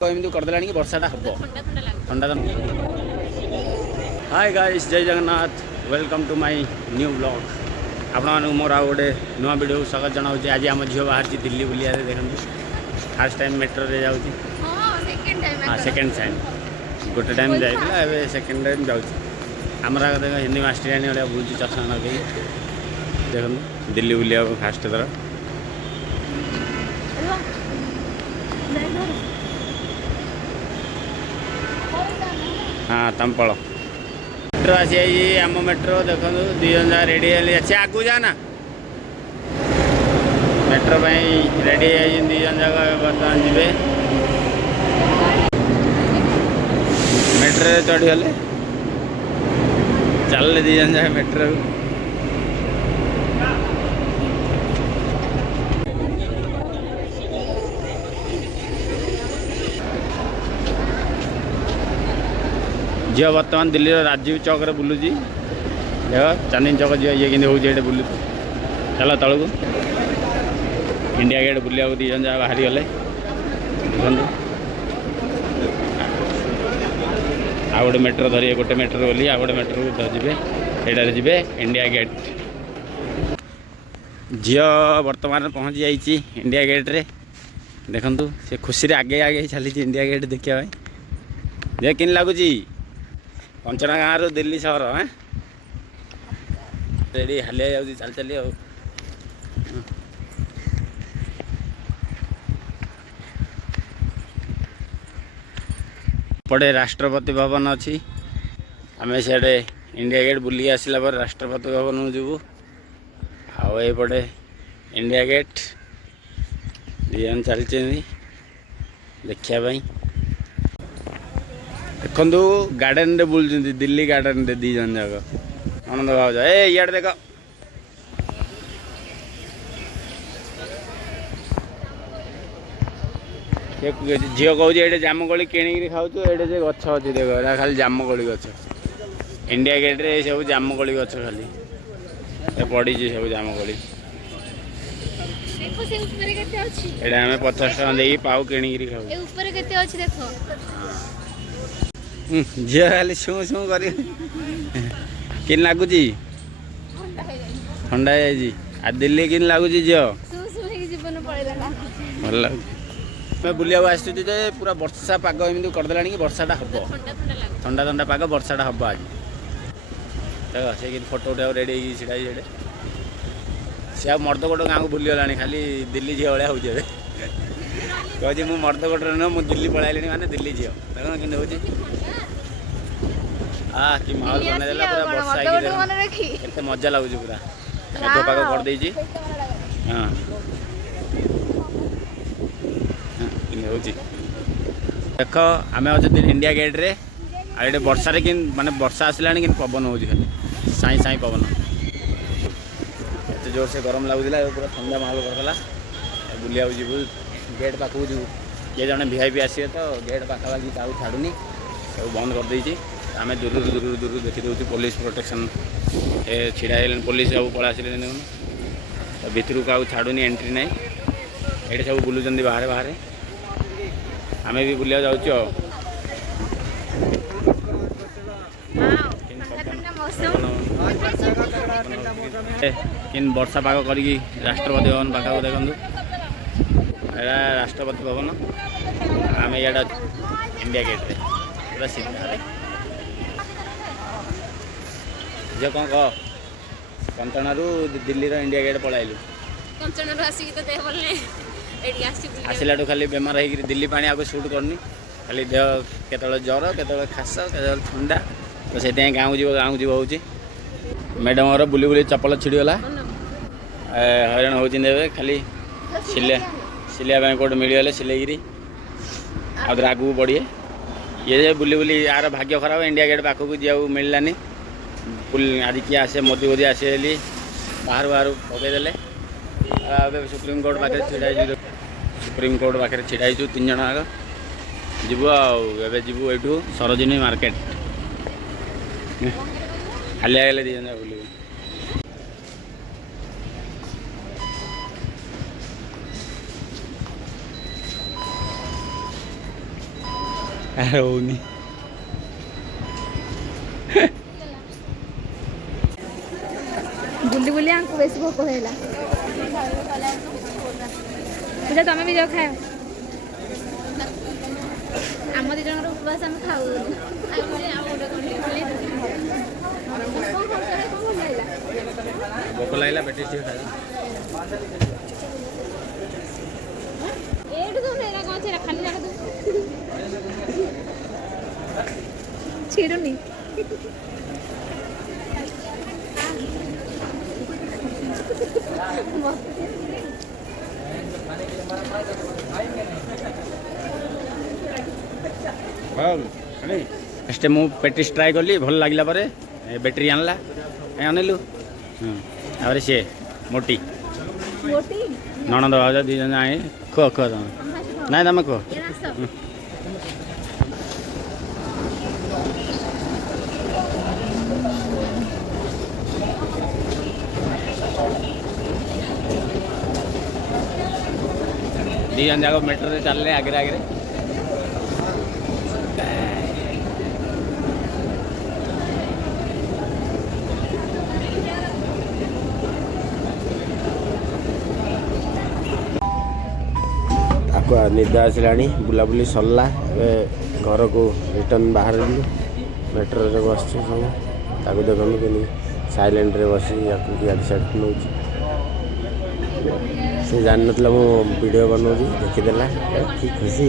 एमती करदेला कि वर्षाटा हम ठंडा हाय गाइस जय Jagannath welcome to my new blog आपण मोर आ गोटे नुआ वीडियो स्वागत जनाऊँ। आज आम झील बाहर दिल्ली बुलिया देखते फास्ट टाइम मेट्रो रे जाऊँगी। हाँ सेकेंड टाइम गोटे टाइम जाइला ए सेकेंड टाइम जाऊँगी। आमर देख हिंदी मास्टरियानी भाया बुलूँ चषमा लगे देखो दिल्ली बुलिया फास्ट थर। हाँ तंपल मेट्रो आसी आम मेट्रो देखो दी जन जा रेडी अच्छे आगू जाना मेट्रो रेडी दी जन जाक बर्तमान जी मेट्रो चढ़ीगले चल दी जन जाक मेट्रो झील बर्तमान दिल्ली राजीव चौक रे बुलूची देख चांदनी चौक झील ये कि बुलू चल तल को इंडिया गेट बुलिया दी जन जा बाहरी गले देखो आ गोटे मेट्रो धरिए गोटे मेट्रो बोली आ गोटे मेट्रो जी जी इंडिया गेट झील बर्तमान पहुँची जाइए इंडिया गेट रे देखु से खुशी आगे आगे चली इंडिया गेट देखा देख कि लगुच कंचना गाँव दिल्ली सहर हाँ रेडी हालिया जाऊँगी चल चली पड़े राष्ट्रपति भवन अच्छी आम सियाड़े इंडिया गेट बुली आसला पर राष्ट्रपति भवन जीवु आउे इंडिया गेट दीजन चलती देखापी देखु गार्डन रे बुलूँ दिल्ली गार्डन रे दी जन जाक आनंद भाव ए इे देख झील कौच ये जामुकोली किणी खाऊ ये गच अच्छी देख खाली जामुकोली गच इंडिया गेट रे सब जामुकोली गच खाली पड़ी सब जामुकोली एटा हमें 50 टका दे पाऊ किणी खाऊ झील खाली शू शू कर कि लगुच ठंडा आ दिल्ली कि लगुच झील भल लगे बुलिया आसु पूरा वर्षा पाग एमती करदेला कि वर्षाटा हम ठंडा ठंडा पाग वर्षाटा हम आज देख से फोटो उठा रेडी छिड़ा सीटे सी आ मर्दकोट गाँव को बुलीगला खाली दिल्ली झील भाया हो कहती मुझ मर्दकोट नुह मुझे दिल्ली पलैली माने दिल्ली झील देख कि हाँ कि माहौल बना पूरा वर्षा केते मजा लगुच पूरा मेघ पाग कर देछि हाँ देख आम अच्छे इंडिया गेट रे आए वर्षा कि माने वर्षा आसला कि पवन हो खाली साई साई पवन एत जोर से गरम लगुला पूरा ठंडा माहौल करदेला बुलिया जीवु गेट पाखक जीवु किए जड़े वीआईपी आसे तो गेट पाखापाखि क्या छाड़ूनी सब बंद कर देछि आम दूर दूर दूर देखी दूँ पुलिस प्रोटेक्शन छिड़ा पुलिस सब पड़ा आसिले तो भितर क्या छाड़ूनी एंट्री ना ये सब बुलूँ बाहर बाहर आम भी बुलिया जाऊँ कि वर्षा पाग कर राष्ट्रपति भवन पाखा देखु राष्ट्रपति भवन आम इे इंडिया गेट पूरा सीधा झील कौन कह कंचना दिल्ली इंडिया गेट पलैलु आसला खाली बेमार हो दिल्ली पानी आगे सुट करनी खाली देह केत ज्वर केत खास के ठंडा तो से गाँव जीव हो मैडम और बुली बुली चपल छिड़गला हईराण हो खाली सिलिया कौट मिलगले सिलेरी आगे आगू बढ़िए ये बुली बुली यार भाग्य खराब इंडिया गेट पाखक जा मिललानी आज किए आसे मोदी मोदी आसे बाहर बाहर पकईदे सुप्रीम कोर्ट पाखे छिड़ा सुप्रीम कोर्ट पाखे छिड़ा 3 जन आग जीव आबू यू सरोजिनी मार्केट हालिया गले दी जन बुल ହଉନି। ବୁଲି ବୁଲି ଆମକୁ ବେଶୀ ଭୋକ ହେଲା। ପୂଜା ତମେ ବି ଯାଅ ଖାଅ। ଆମ ଦି ଜଣଙ୍କର ଉପବାସ ଆମେ ଖାଉ। ଭୋକ ଲାଗିଲା ପେଟିସ୍ ଟିକେ ଖାଇବା। ଏଇଠୁ ତ ଏଇଟା କ'ଣ ଅଛି ଖାଲି ଜାଗା ଛିଡ଼ୁନି। ଫାର୍ଷ୍ଟ ମୁଁ ପେଟିସ୍ ଟ୍ରାଏ କଲି ଭଲ ଲାଗିଲା ପରେ ବ୍ୟାଟେରୀ ଆଣିଲା କାଇଁ ଅନେଇଲୁ ତାପରେ ସିଏ ମୋଟି ନଣନ୍ଦ ଭାଉଜ ଦୁଇ ଜଣ ଆଣି କୁହ ତମେ ନାଇଁ ତମେ କୁହ। ଦି ଜଣ ଯାକ ମେଟ୍ରୋରେ ଚାଲିଲେ ଆଗରେ ଆଗରେ। ନିଦ ଆସିଲାଣି ବୁଲାବୁଲି ସରିଲା ଏବେ ଘରକୁ ରିଟର୍ନ ବାହାରିଲୁ। ମେଟ୍ରୋରେ ବସିଛୁ ସବୁ ତାକୁ ଦେଖନ୍ତୁ କେମିତି ସାଇଲେଣ୍ଟରେ ବସି ୟାକୁ ଇଆଡ଼େ ସିଆଡ଼େ ନେଉଛି। ସେ ଜାଣିନଥିଲା ମୁଁ ଭିଡ଼ିଓ ବନଉଛି ଦେଖିଦେଲା କି ଖୁସି।